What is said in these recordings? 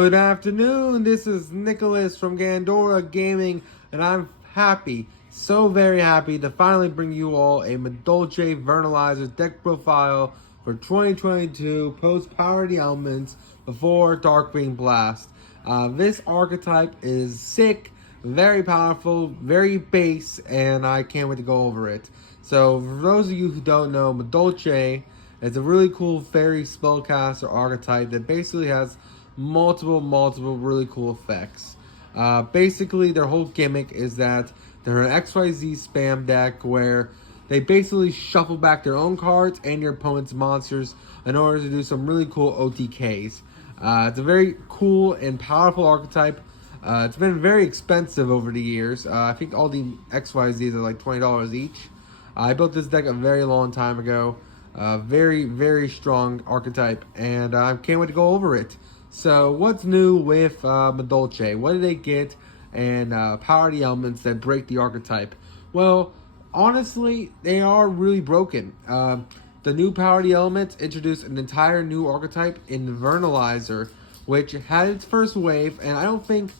Good afternoon, this is Nicholas from Gandora Gaming, and I'm happy, so very happy to finally bring you all a Madolche Vernalizer deck profile for 2022 post-Power the Elements before Darkwing Blast. This archetype is sick, very powerful, very base, and I can't wait to go over it. So, for those of you who don't know, Madolche is a really cool fairy spellcaster archetype that basically has multiple really cool effects. Basically, their whole gimmick is that they're an XYZ spam deck where they basically shuffle back their own cards and your opponent's monsters in order to do some really cool OTKs. It's a very cool and powerful archetype. It's been very expensive over the years. I think all the XYZs are like $20 each. I built this deck a very long time ago. Very strong archetype, and I can't wait to go over it. So, what's new with Madolche? What did they get and power the elements that break the archetype? Well, honestly, they are really broken. The new power the elements introduced an entire new archetype in Vernalizer, which had its first wave, and I don't think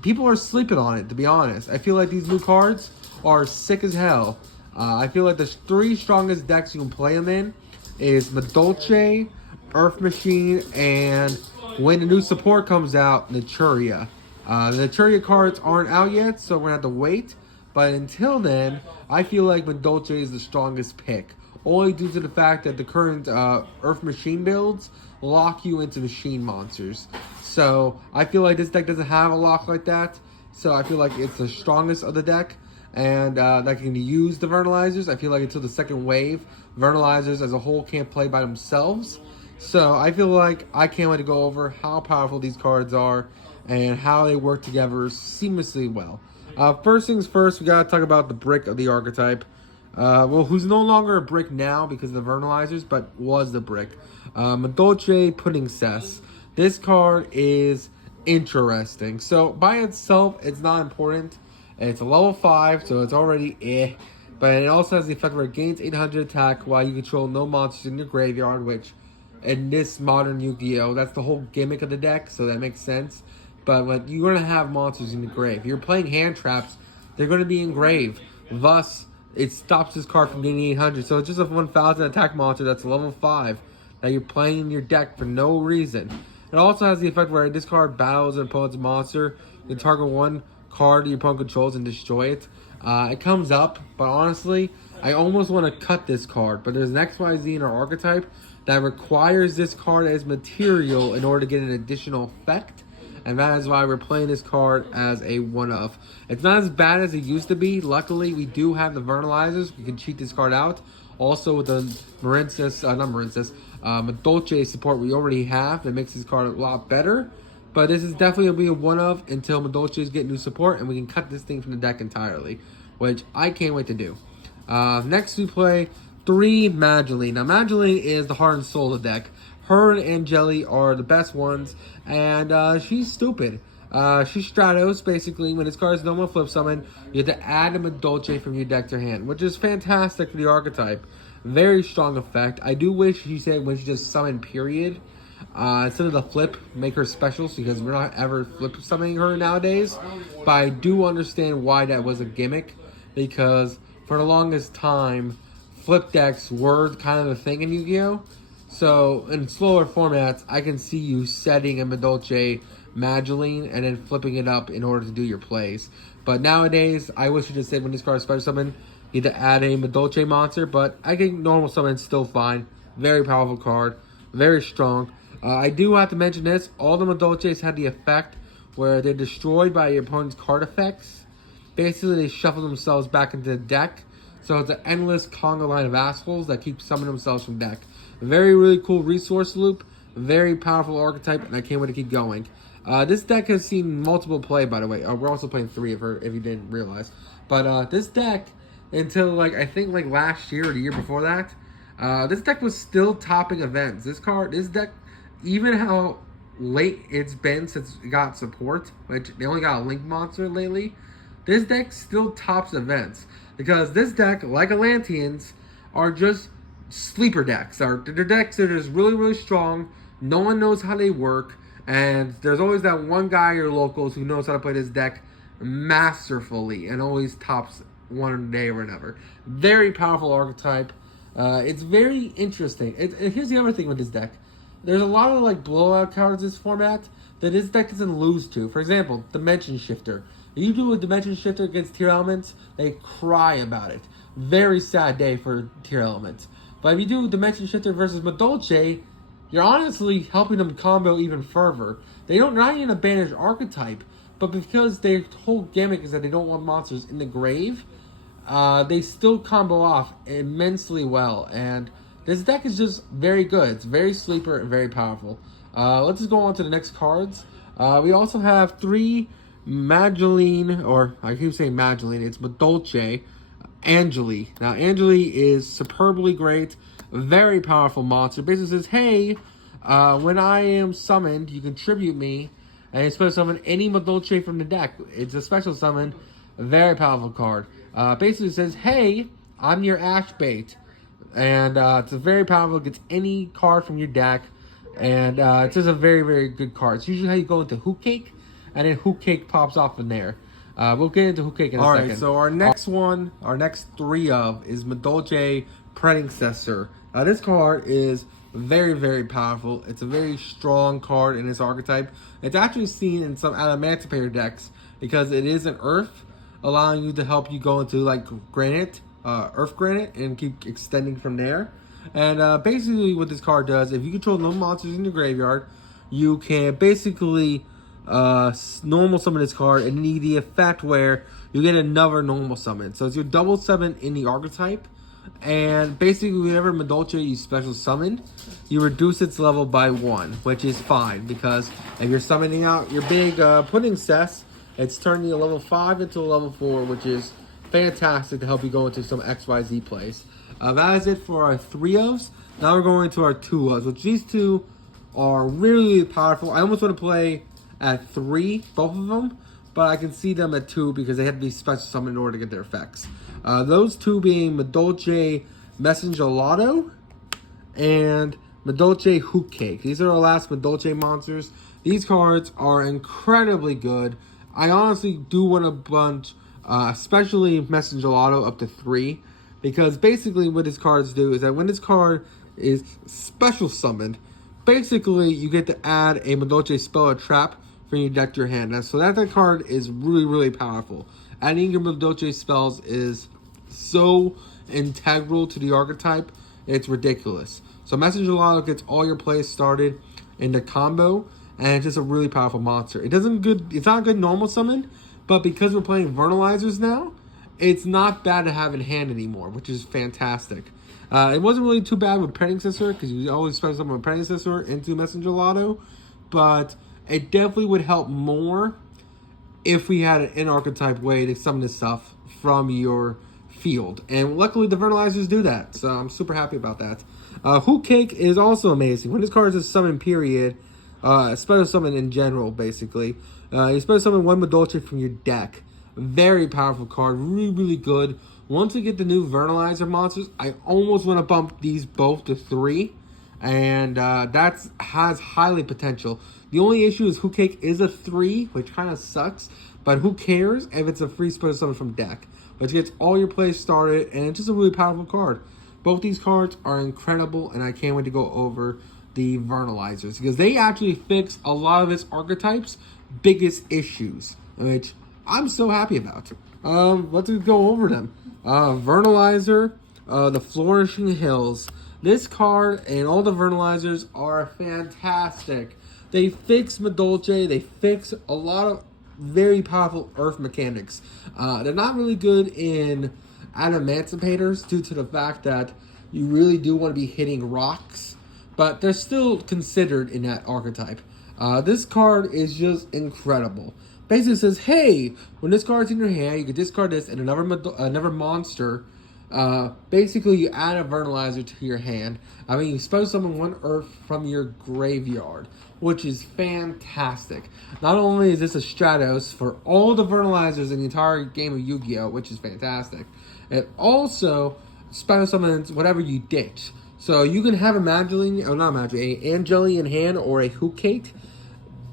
people are sleeping on it, to be honest. I feel like these new cards are sick as hell. I feel like the three strongest decks you can play them in is Madolche, Earth Machine, and when the new support comes out, Naturia. The Naturia cards aren't out yet, so we're going to have to wait. But until then, I feel like Madolche is the strongest pick. Only due to the fact that the current Earth Machine builds lock you into machine monsters. So I feel like this deck doesn't have a lock like that. So I feel like it's the strongest of the deck. And that can use the Vernalizers. I feel like until the second wave, Vernalizers as a whole can't play by themselves. So I feel like I can't wait to go over how powerful these cards are and how they work together seamlessly well. First things first, we gotta talk about the brick of the archetype. Well, who's no longer a brick now because of the Vernalizers, but was the brick. Madolche Pudding Cess. This card is interesting. So by itself, it's not important. It's a level 5, so it's already eh. But it also has the effect where it gains 800 attack while you control no monsters in your graveyard, which in this modern Yu-Gi-Oh! That's the whole gimmick of the deck, so that makes sense. But like, you're going to have monsters in the grave. If you're playing hand traps, they're going to be in grave. Thus, it stops this card from getting 800. So it's just a 1,000 attack monster that's level 5 that you're playing in your deck for no reason. It also has the effect where this card battles an opponent's monster. You can target one card your opponent controls and destroy it. It comes up, but honestly, I almost want to cut this card. But there's an XYZ in our archetype that requires this card as material in order to get an additional effect. And that is why we're playing this card as a one-of. It's not as bad as it used to be. Luckily, we do have the Vernalizers. We can cheat this card out. Also, with the Madolche support we already have, it makes this card a lot better. But this is definitely going to be a one-of until Madolches get new support, and we can cut this thing from the deck entirely, which I can't wait to do. Next, we play 3 Madolche. Now, Madolche is the heart and soul of the deck. Her and Angeli are the best ones, and she's stupid. She's Stratos, basically. When this card is no more flip summon, you have to add a Madolche from your deck to hand, which is fantastic for the archetype. Very strong effect. I do wish she said when she just summoned, period. Instead of the flip, make her special, because we're not ever flip summoning her nowadays. But I do understand why that was a gimmick, because for the longest time, flip decks were kind of a thing in Yu-Gi-Oh! So in slower formats, I can see you setting a Madolche Madolche and then flipping it up in order to do your plays. But nowadays, I wish you just said when this card is special summon, you need to add a Madolche monster, but I think normal summon is still fine. Very powerful card, very strong. I do have to mention this. All the Madolches had the effect where they're destroyed by your opponent's card effects. Basically, they shuffle themselves back into the deck. So it's an endless conga line of assholes that keep summoning themselves from deck. Really cool resource loop. Very powerful archetype, and I can't wait to keep going. This deck has seen multiple play, by the way. We're also playing 3 of her, if you didn't realize. But this deck, until I think last year or the year before that, this deck was still topping events. This deck, even how late it's been since it got support, which they only got a Link monster lately, this deck still tops events. Because this deck, like Atlanteans, are just sleeper decks. They're decks that are just really strong. No one knows how they work. And there's always that one guy at your locals who knows how to play this deck masterfully and always tops one day or another. Very powerful archetype. It's very interesting. Here's the other thing with this deck. There's a lot of like blowout cards in this format that this deck doesn't lose to. For example, Dimension Shifter. If you do a Dimension Shifter against tier elements, they cry about it. Very sad day for tier elements. But if you do Dimension Shifter versus Madolche, you're honestly helping them combo even further. They're not even a banished archetype, but because their whole gimmick is that they don't want monsters in the grave, they still combo off immensely well. And this deck is just very good. It's very sleeper and very powerful. Let's just go on to the next cards. We also have 3 Madolche, or I keep saying Madolche, it's Madolche, Angeli. Now, Angeli is superbly great, very powerful monster. Basically says, hey, when I am summoned, you can tribute me, and it's supposed to summon any Madolche from the deck. It's a special summon, a very powerful card. Basically says, hey, I'm your Ash Bait. And it's a very powerful, gets any card from your deck. And it's just a very, very good card. It's usually how you go into Hoot Cake, and then Hoot Cake pops off in there. We'll get into Hoot Cake in a second. Alright, so our next one, our next 3 of, is Madolche Predecessor. This card is very, very powerful. It's a very strong card in its archetype. It's actually seen in some Adamantipator decks because it is an Earth, allowing you to help you go into like Granite, Earth Granite, and keep extending from there. And basically what this card does, if you control no monsters in your graveyard, you can basically normal summon this card and need the effect where you get another normal summon. So it's your double summon in the archetype. And basically whenever Madolche you special summon, you reduce its level by 1, which is fine because if you're summoning out your big pudding cess, it's turning your level 5 into a level 4, which is fantastic to help you go into some XYZ plays. That is it for our 3-ofs. Now we're going to our 2-ofs, which these 2 are really powerful. I almost want to play at 3, both of them, but I can see them at 2 because they have to be special summoned in order to get their effects. Those 2 being Madolche Messengelato and Madolche Hoot Cake. These are our last Madolche monsters. These cards are incredibly good. I honestly do want to bunch, especially Messengelato up to 3, because basically what these cards do is that when this card is special summoned, basically you get to add a Madolche spell or trap from your deck to your hand. Now, so that card is really, really powerful. Adding your Madolche spells is so integral to the archetype, it's ridiculous. So Messengelato gets all your plays started in the combo, and it's just a really powerful monster. It's not a good normal summon, but because we're playing Vernalizers now, it's not bad to have in hand anymore, which is fantastic. It wasn't really too bad with Predecessor, because you always special summon a Predecessor into Messengelato, but it definitely would help more if we had an in-archetype way to summon this stuff from your field. And luckily the Vernalizers do that, so I'm super happy about that. Hoot Cake is also amazing. When this card is a summon period, special summon in general, basically, you special summon 1 Madolche from your deck. Very powerful card, really, really good. Once we get the new Vernalizer monsters, I almost want to bump these both to 3. And that has highly potential. The only issue is Hoot Cake is a 3, which kind of sucks. But who cares if it's a free special summon from deck, which gets all your plays started, and it's just a really powerful card. Both these cards are incredible, and I can't wait to go over the Vernalizers, because they actually fix a lot of its archetypes' biggest issues, which I'm so happy about. Let's go over them. Vernalizer, the Flourishing Hills. This card and all the Vernalizers are fantastic. They fix Madolche, they fix a lot of very powerful Earth mechanics. They're not really good in Adamantimators due to the fact that you really do want to be hitting rocks, but they're still considered in that archetype. This card is just incredible. Basically says, hey, when this card's in your hand, you can discard this and another monster. Basically, you add a Vernalizer to your hand. I mean, you special summon 1 Earth from your graveyard, which is fantastic. Not only is this a Stratos for all the Vernalizers in the entire game of Yu-Gi-Oh!, which is fantastic, it also special summons whatever you ditch. So you can have a Angeli in hand or a Hoot Cake.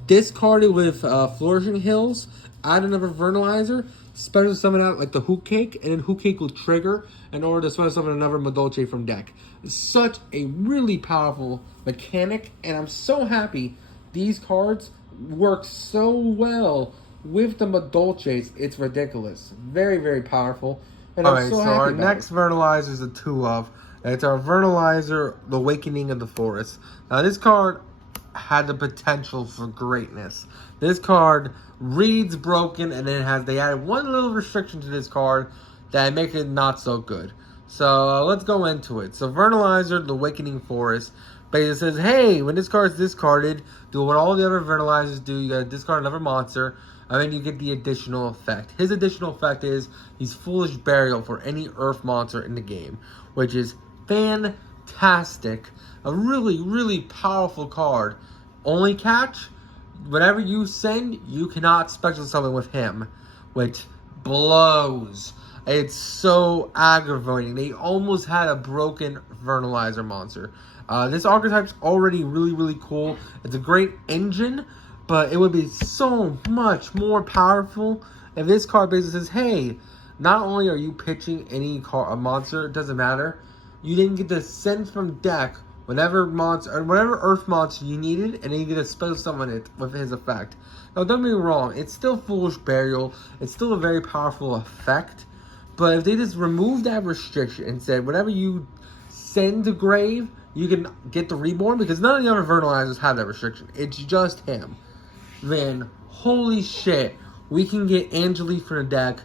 discard it with Flourishing Hills, add another Vernalizer, special summon out like the Hoot Cake, and then Hoot Cake will trigger in order to special summon another Madolche from deck. It's such a really powerful mechanic, and I'm so happy these cards work so well with the Madolches. It's ridiculous. Very, very powerful. And I'm so happy our next Vernalizer is a 2-of. It's our Vernalizer, the Awakening of the Forest. Now, this card had the potential for greatness. This card reads broken, and then they added one little restriction to this card that makes it not so good. So let's go into it. So Vernalizer, the Awakening Forest, basically says, hey, when this card is discarded, do what all the other Vernalizers do. You gotta discard another monster, and then you get the additional effect. His additional effect is he's Foolish Burial for any Earth monster in the game, which is fantastic. A really, really powerful card. Only catch, whatever you send, you cannot special summon with him, which blows. It's so aggravating. They almost had a broken Vernalizer monster. This archetype's already really, really cool. It's a great engine, but it would be so much more powerful if this card basically says, hey, not only are you pitching any monster, it doesn't matter, you didn't get to send from deck whatever monster or whatever Earth monster you needed, and then you get to special summon it with his effect. Now, don't get me wrong, it's still Foolish Burial. It's still a very powerful effect. But if they just removed that restriction and said whatever you send to grave, you can get the Reborn, because none of the other Vernalizers have that restriction. It's just him. Then, holy shit, we can get Angelique from the deck,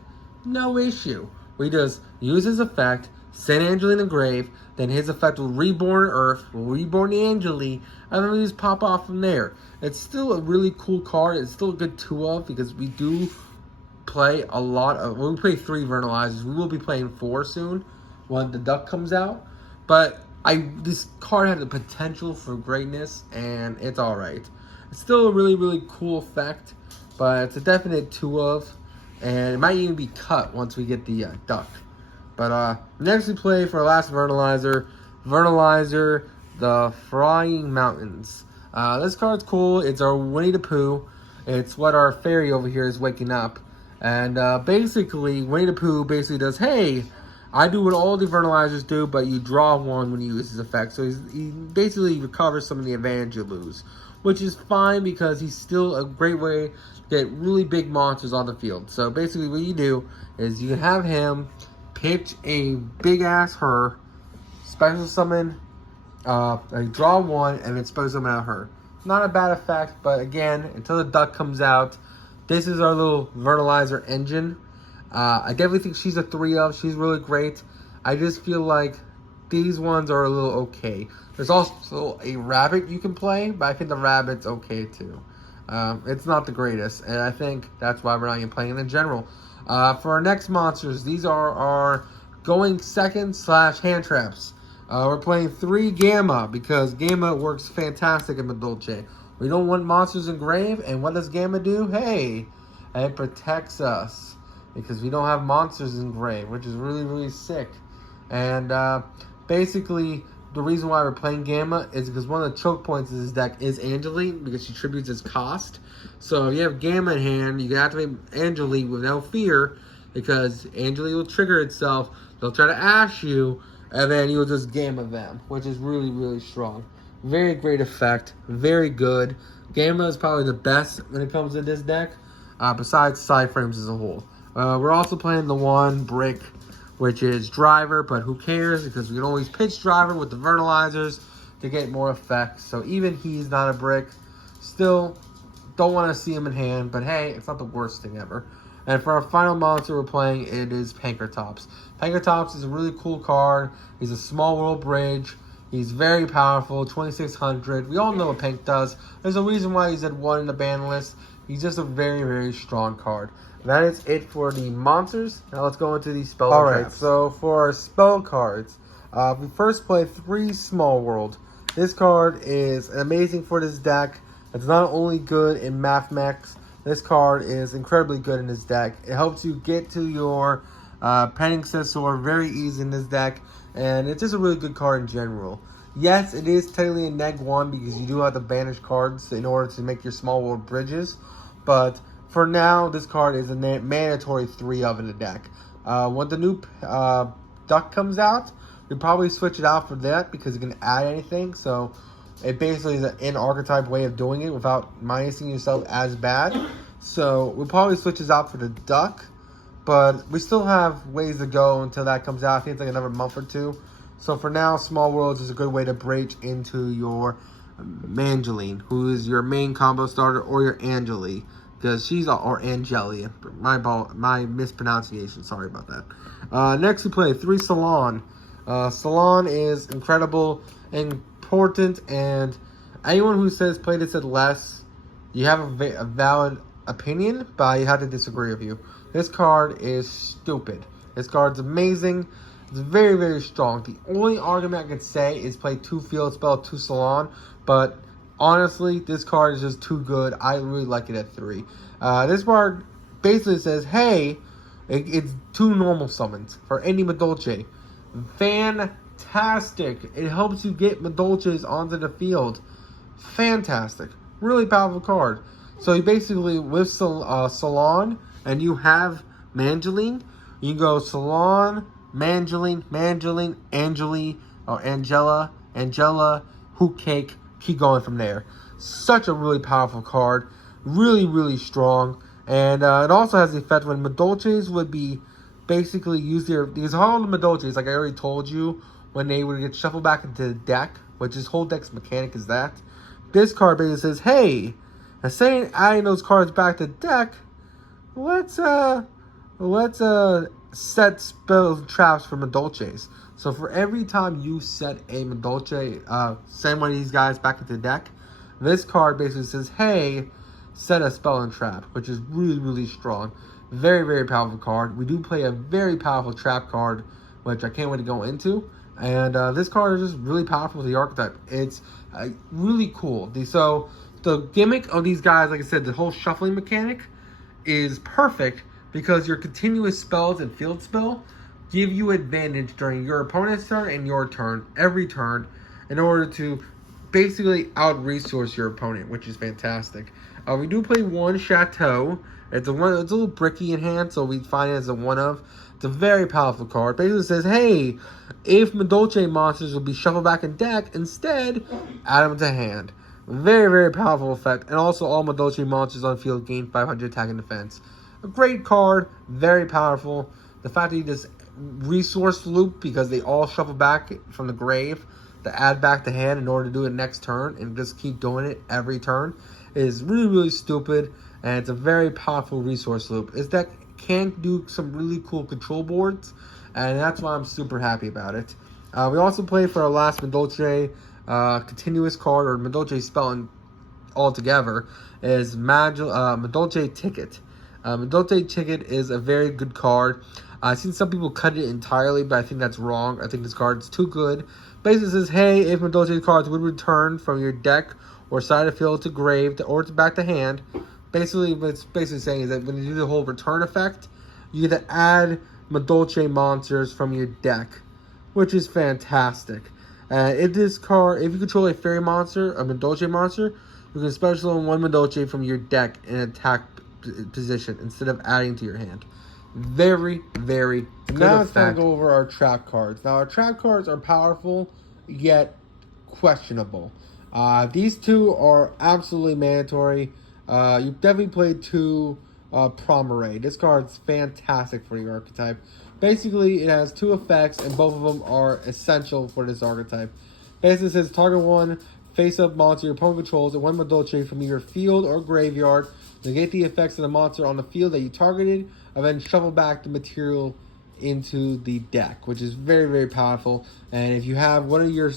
no issue. We just use his effect, send Angelique in the grave, then his effect will reborn Earth, will reborn the Angelique, and then we just pop off from there. It's still a really cool card. It's still a good 2-of, because we do play a lot of, we play 3 Vernalizers. We will be playing 4 soon when the duck comes out. But this card had the potential for greatness, and it's alright. It's still a really, really cool effect, but it's a definite 2-of, and it might even be cut once we get the duck. But next we play for our last Vernalizer, the Frying Mountains. This card's cool. It's our Winnie the Pooh. It's what our fairy over here is waking up. And basically, Winnie the Pooh basically does, hey, I do what all the Vernalizers do, but you draw 1 when you use his effect. So he basically recovers some of the advantage you lose, which is fine because he's still a great way to get really big monsters on the field. So basically what you do is you have him pitch a big-ass her, special summon, draw 1, and then special summon out her. Not a bad effect, but again, until the duck comes out, this is our little Vernalizer engine. I definitely think she's a 3-of. She's really great. I just feel like these ones are a little okay. There's also a rabbit you can play, but I think the rabbit's okay too. It's not the greatest, and I think that's why we're not even playing it in general. For our next monsters, these are our going second / hand traps. We're playing 3 Gamma because Gamma works fantastic in Madolche. We don't want monsters in grave, and what does Gamma do? Hey, it protects us because we don't have monsters in grave, which is really, really sick. And basically, the reason why we're playing Gamma is because one of the choke points of this deck is Angelique, because she tributes its cost. So if you have Gamma in hand, you can activate Angelique without fear, because Angelique will trigger itself. They'll try to ash you, and then you'll just Gamma them, which is really, really strong. Very great effect. Very good. Gamma is probably the best when it comes to this deck, besides side frames as a whole. We're also playing the 1 brick, which is Driver, but who cares, because we can always pitch Driver with the Vernalizers to get more effects. So even he's not a brick. Still, don't want to see him in hand, but hey, it's not the worst thing ever. And for our final monster we're playing, it is Pankratops. Pankratops is a really cool card. He's a small world bridge. He's very powerful, 2600. We all know what Pank does. There's a reason why he's at 1 in the ban list. He's just a very, very strong card. That is it for the monsters. Now let's go into the spell cards. Alright, so for our spell cards, we first play 3 Small World. This card is amazing for this deck. It's not only good in Math Mechs, this card is incredibly good in this deck. It helps you get to your Penning Scissor very easy in this deck, and it's just a really good card in general. Yes, it is technically a neg 1 because you do have to banish cards in order to make your small world bridges. But for now, this card is a mandatory 3 of in the deck. When the new duck comes out, we probably switch it out for that because it can add anything. So it basically is an in-archetype way of doing it without minusing yourself as bad. So we'll probably switch this out for the duck. But we still have ways to go until that comes out. I think it's like another month or 2. So for now, Small Worlds is a good way to break into your Mangeline, who is your main combo starter, or your Angeli, because she's or Angeli. My mispronunciation. Sorry about that. Next we play 3 Salon. Salon is incredible, important, and anyone who says play this at less, you have a valid opinion, but I have to disagree with you. This card is stupid. This card's amazing. It's very, very strong. The only argument I could say is play 2 Field Spell, 2 Salon, but honestly, this card is just too good. I really like it at 3. This card basically says, hey, it's 2 normal summons for any Madolche. Fantastic. It helps you get Madolches onto the field. Fantastic. Really powerful card. So you basically, with Salon, and you have Mangeline, you can go Salon, Mangeline, Angeli, or Angela, Hoot Cake, keep going from there. Such a really powerful card. Really, really strong. And it also has the effect when Madolches would be basically use their, because all the Madolches, like I already told you, when they would get shuffled back into the deck, which is whole deck's mechanic is that, this card basically says, hey, instead of adding those cards back to the deck, let's set spells and traps for Madolches. So for every time you set a Madolche, send one of these guys back into the deck, this card basically says, hey, set a spell and trap, which is really, really strong. Very, very powerful card. We do play a very powerful trap card, which I can't wait to go into. And this card is just really powerful with the archetype. It's really cool. So the gimmick of these guys, like I said, the whole shuffling mechanic is perfect because your continuous spells and field spell give you advantage during your opponent's turn and your turn, every turn, in order to basically out-resource your opponent, which is fantastic. We do play 1 Chateau. It's a little bricky in hand, so we find it as a 1 of. It's a very powerful card. Basically says, hey, if Madolche monsters will be shuffled back in deck, instead, add them to hand. Very, very powerful effect. And also, all Madolche monsters on field gain 500 attack and defense. A great card. Very powerful. The fact that you just resource loop because they all shuffle back from the grave to add back to hand in order to do it next turn and just keep doing it every turn is really, really stupid. And it's a very powerful resource loop. This deck can do some really cool control boards. And that's why I'm super happy about it. We also play for our last Madolche continuous card, or Madolche spell altogether, is Madolche Ticket. Madolche Ticket is a very good card. I've seen some people cut it entirely, but I think that's wrong. I think this card is too good. Basically says, hey, if Madolche cards would return from your deck or side of field to grave or to back to hand, basically what it's basically saying is that when you do the whole return effect, you get to add Madolche monsters from your deck, which is fantastic. If you control a fairy monster, a Madolche monster, you can special summon 1 Madolche from your deck in attack position instead of adding to your hand. Very, very good. Now it's time to go over our trap cards. Now our trap cards are powerful, yet questionable. These 2 are absolutely mandatory. You've definitely played 2 Promenade. This card's fantastic for your archetype. Basically, it has 2 effects, and both of them are essential for this archetype. Basically, it says target 1 face-up monster your opponent controls and 1 Madolche from your field or graveyard. Negate the effects of the monster on the field that you targeted, and then shuffle back the material into the deck, which is very, very powerful. And if you have one of your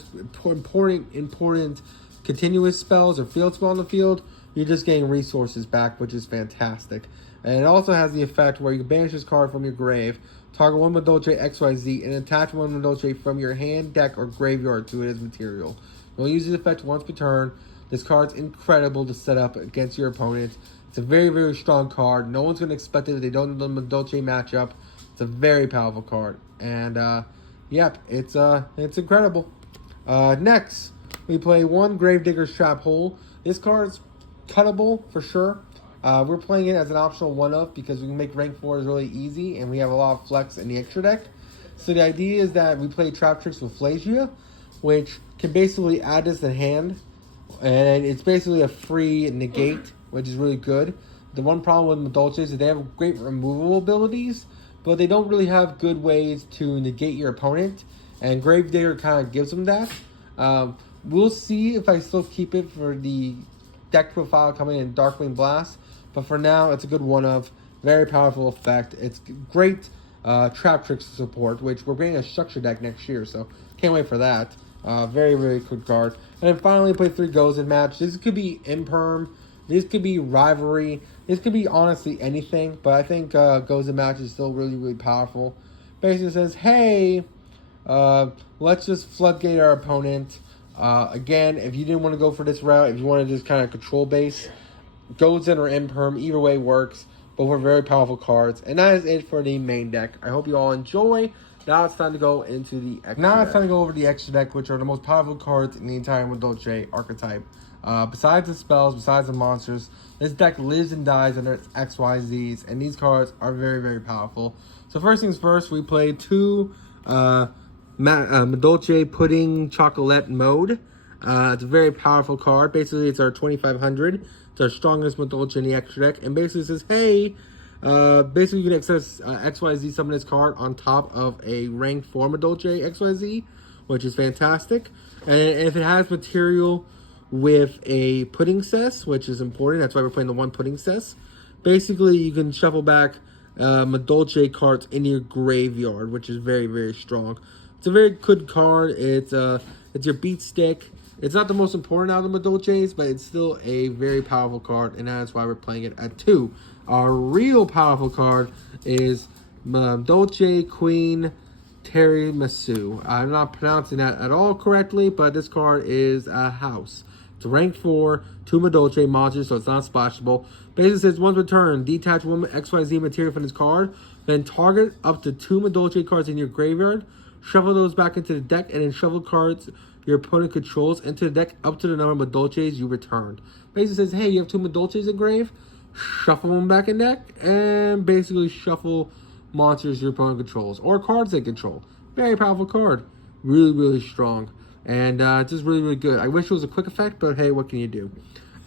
important continuous spells or field spell on the field, you're just getting resources back, which is fantastic. And it also has the effect where you can banish this card from your grave, target 1 Madolche XYZ, and attach 1 Madolche from your hand, deck, or graveyard to it as material. You'll use this effect once per turn. This card's incredible to set up against your opponent. It's a very, very strong card. No one's going to expect it if they don't know the Madolche matchup. It's a very powerful card. And, yep, it's incredible. Next, we play one Gravedigger's Trap Hole. This card's cuttable for sure. We're playing it as an optional one-up because we can make rank 4s really easy and we have a lot of flex in the extra deck. So the idea is that we play Trap Tricks with Flasia, which can basically add this to hand. And it's basically a free negate, which is really good. The one problem with Madolche is that they have great removable abilities, but they don't really have good ways to negate your opponent. And Gravedigger kind of gives them that. We'll see if I still keep it for the deck profile coming in Darkwing Blast. But for now, it's a good one-of. Very powerful effect. It's great Trap Tricks support, which we're bringing a structure deck next year. So can't wait for that. Very, very good card. And then finally, play 3 Goes in match. This could be Imperm. This could be Rivalry. This could be honestly anything. But I think Goes in match is still really, really powerful. Basically says, hey, let's just floodgate our opponent. Again, if you didn't want to go for this route, if you want to just kind of control base, Goes in or Imperm, either way works. Both are very powerful cards. And that is it for the main deck. I hope you all enjoy. Now it's time to go into the extra deck. It's time to go over the extra deck, which are the most powerful cards in the entire Madolche archetype. Besides the spells, besides the monsters, this deck lives and dies under its XYZs, and these cards are very, very powerful. So first things first, we play 2 Madolche Pudding Chocolate Mode. It's a very powerful card. Basically, it's our 2500. It's our strongest Madolche in the extra deck, and basically says, hey, basically, you can access XYZ summon this card on top of a rank 4 Madolche XYZ, which is fantastic. And if it has material with a Pudding Cess, which is important, that's why we're playing the 1 Pudding Cess. Basically, you can shuffle back Madolche cards in your graveyard, which is very, very strong. It's a very good card. It's your beat stick. It's not the most important out of the Madolches, but it's still a very powerful card, and that's why we're playing it at 2. Our real powerful card is Madolche Queen Tiramisu. I'm not pronouncing that at all correctly, but this card is a house. It's a rank 4, 2 Madolche monsters, so it's not splashable. Basically says, once per turn, detach 1 XYZ material from this card, then target up to 2 Madolche cards in your graveyard, shuffle those back into the deck, and then shuffle cards your opponent controls into the deck up to the number of Madolches you returned. Basically says, hey, you have 2 Madolches in grave, shuffle them back in deck, and basically shuffle monsters your opponent controls, or cards they control. Very powerful card. Really, really strong. And it's just really, really good. I wish it was a quick effect, but hey, what can you do?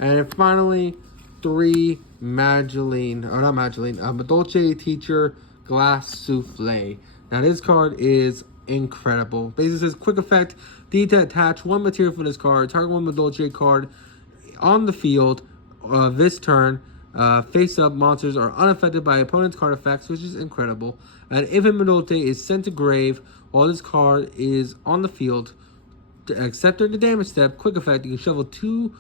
And then finally, 3 Madolche Teacher Glass Souffle. Now this card is incredible. Basically says, quick effect, detach 1 material from this card, target 1 Madolche card on the field this turn. Face-up monsters are unaffected by opponent's card effects, which is incredible. And if a Madolche is sent to grave while this card is on the field, except during the damage step, quick effect, you can shuffle 2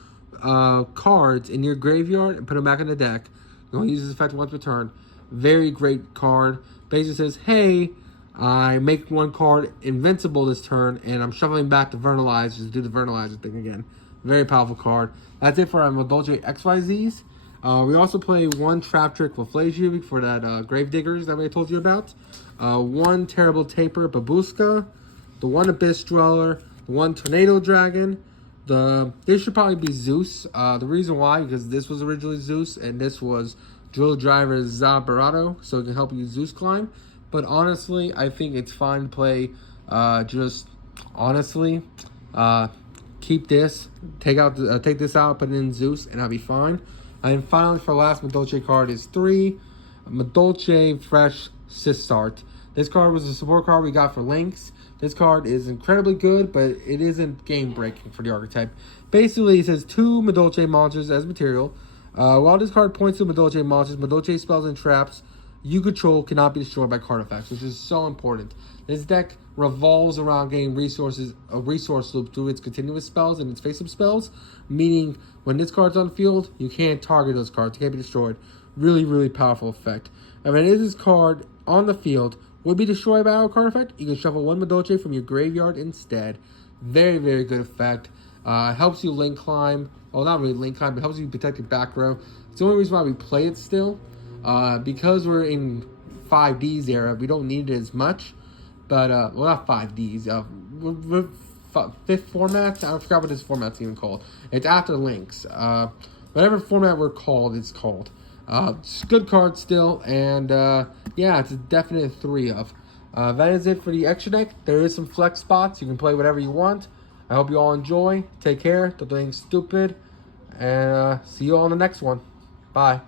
cards in your graveyard and put them back in the deck. You only use this effect once per turn. Very great card. Basically says, hey, I make 1 card invincible this turn, and I'm shuffling back to Vernalize just to do the Vernalizer thing again. Very powerful card. That's it for our Madolche XYZs. We also play 1 Trap Trick with Flasia for that Gravediggers that I told you about. 1 Terrible Taper Babushka. The 1 Abyss Dweller. The 1 Tornado Dragon. This should probably be Zeus. The reason why, because this was originally Zeus, and this was Drill Driver Zabarato, so it can help you Zeus climb. But honestly, I think it's fine to play keep this, take this out, put it in Zeus, and I'll be fine. And finally, for the last Madolche card is 3 Madolche Fresh Sistart. This card was a support card we got for Lynx. This card is incredibly good, but it isn't game-breaking for the archetype. Basically, it says 2 Madolche monsters as material. While this card points to Madolche monsters, Madolche spells and traps you control cannot be destroyed by card effects, which is so important. This deck revolves around getting resources, a resource loop through its continuous spells and its face-up spells, meaning when this card's on the field, you can't target those cards. They can't be destroyed. Really, really powerful effect. And when this card on the field would be destroyed by our card effect, you can shuffle 1 Madolche from your graveyard instead. Very, very good effect. Helps you link climb. Well, not really link climb, but helps you protect your back row. It's the only reason why we play it still. Because we're in 5D's era, we don't need it as much. But, well, not 5D's. fifth format. I forgot what this format's even called. It's after links. Whatever format we're called, it's called. It's a good card still, and yeah, it's a definite 3 of. That is it for the extra deck. There is some flex spots. You can play whatever you want. I hope you all enjoy. Take care. Don't do anything stupid. And see you all on the next one. Bye.